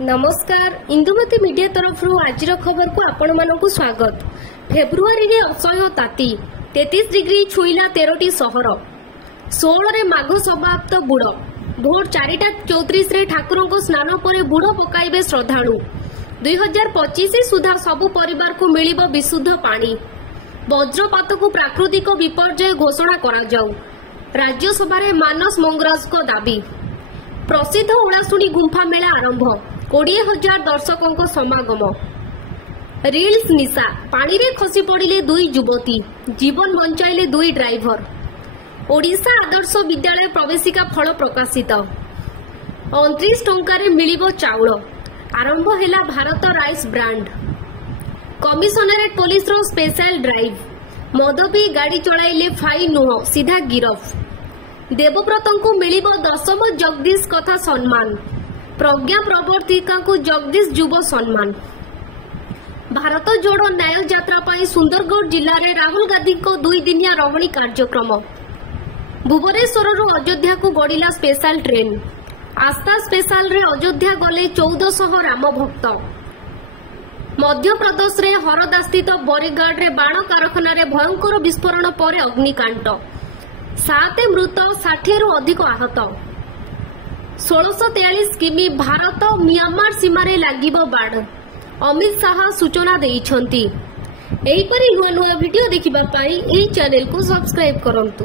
नमस्कार इंदुमती मीडिया तरफ आज खबर को आपण मानकु स्वागत। फेब्रुआरी रे असह्य ताती 33 डिग्री छुईला 13टी सहर 16 रे माघ समाप्त बुड़ भोर 4:34 रे ठाकुर को स्नान पर बुड़ पकाइबे श्रद्धालु 2025 सुधा सबु परिवार को मिलिबो विशुद्ध पानी। वज्रपात को प्राकृतिक विपर्यय घोषणा करा जाऊ राज्यसभा रे मानस मंगराज को दाबी। प्रसिद्ध ओलाशुणी गुंफा मेला आरंभ 20,000 दर्शकों समागम। रिल्स निशा पानी रे खसी पड़िले दुई युवती जीवन बंचाइले दुई ड्राइवर। ओडिशा आदर्श विद्यालय प्रवेशिका फल प्रकाशित 29 टंकारे मिलिबो चाउल। आरंभ हेला Bharat rice brand. Commissionerate police रो स्पेशल ड्राइव मद पी गाड़ी चलाइले फाइन नुह सीधा गिरफ। देवव्रत को मिलिबो 10म जगदीश कथा सम्मान। प्रज्ञा प्रवर्तिका को जगदीश युव सम्मान। भारत जोड़ो न्याय यात्रा पाई सुंदरगढ़ जिले में राहुल गांधी को 2 दिनिया रहणी कार्यक्रम। भुवनेश्वर अयोध्या को गड़िला स्पेशल ट्रेन। आस्था स्पेशल रे अयोध्या गले 1400 राम भक्त। मध्य प्रदेश रे हरदा स्थित बरीगाड़ रे बाण कारखाना रे भयंकर विस्फोरण पर अग्निकांड 7 मृत 60 रु अधिक आहत। 1643 किमी भारत म्यांमार सीमारे लागिबो बाड़ अमित शाह सूचना देइछंती। एहिपरि नुआ नुआ वीडियो देखिबा पाई एही चैनल को सब्सक्राइब करंतु।